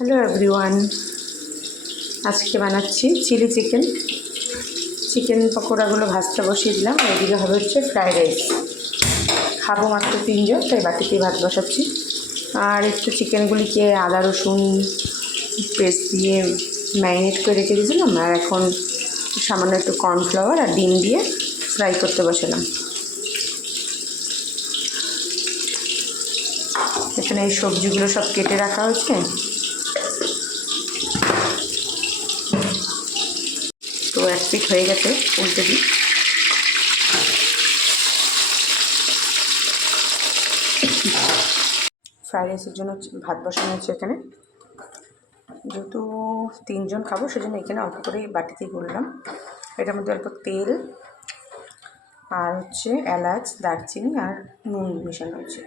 Hello everyone, আজকে বানাচ্ছি chilli chicken. Chicken পকোড়াগুলো ভাজতে বসিয়ে দিলাম। এদিকে হবে হচ্ছে ফ্রাইড রাইস। খাবো মাত্র 3 জন, তাই বাটিতেই ভাত বসাচ্ছি। আর একটু চিকেনগুলিকে আদা রসুন পেস্ট দিয়ে ম্যারিনেট করে রেখে দিয়েছিলাম, আর এখন সামান্য একটু কর্নফ্লাওয়ার আর ডিম দিয়ে ফ্রাই করতে বসালাম। এখানে এই সবজিগুলো সব কেটে রাখা হয়েছে। তো এক পিঠ হয়ে গেছে, উল্টে দিই। ফ্রাইড রাইসের জন্য ভাত বসানো হচ্ছে এখানে। যেহেতু 3 জন খাবো, সেজন্য এখানে অল্প করে বাটিতেই করলাম। এটার মধ্যে অল্প তেল আর হচ্ছে এলাচ, দারচিনি আর নুন মেশানো হচ্ছে।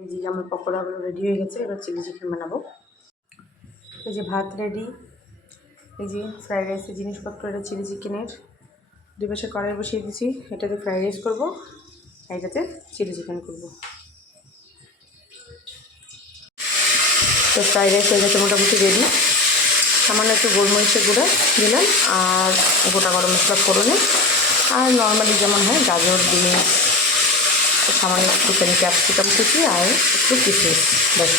এই যে আমার পকোড়াগুলো রেডি হয়ে গেছে, এবার চিলি চিকেন বানাবো। এই যে ভাত রেডি, এই যে ফ্রাইড রাইসের জিনিসপত্র, এটা চিলি চিকেনের। 2 পাশে কড়াই বসিয়ে দিয়েছি, এটাতে ফ্রাইড রাইস করবো, এটাতে চিলি চিকেন করবো। তো ফ্রাইড রাইস হয়ে গেছে মোটামুটি রেডি। সামান্য একটু গোলমরিচের গুঁড়া দিলাম আর গোটা গরম মশলা ফোড়নে, আর নর্মালি যেমন হয় গাজর, বিনস, সামান্য একটুখানি ক্যাপসিকাম কুচি আর একটু কিশমিশ, ব্যাস।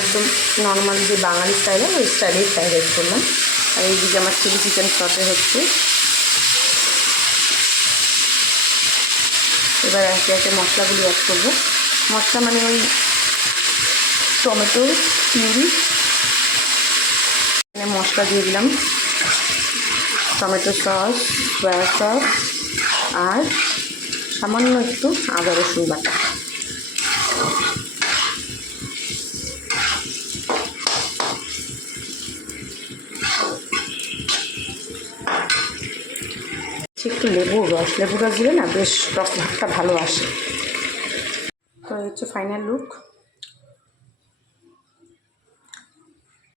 একদম নর্মাল যে বাঙালি স্টাইলে, ওই স্টাইলেই ফ্রাইড রাইস করলাম। আর এইদিকে আমার চিলি চিকেন সসে হচ্ছে। এবার একে একে মশলাগুলি অ্যাড করবো। মশলা মানে ওই টমেটো পিউরি, এখানে মশলা দিয়ে দিলাম, টমেটো সস, সয়া সস আর সামান্য একটু আদা রসুন বাটা। একটু লেবুর রস দিলে না বেশ টক ভাতটা ভালো আসে। তো এই হচ্ছে ফাইনাল লুক।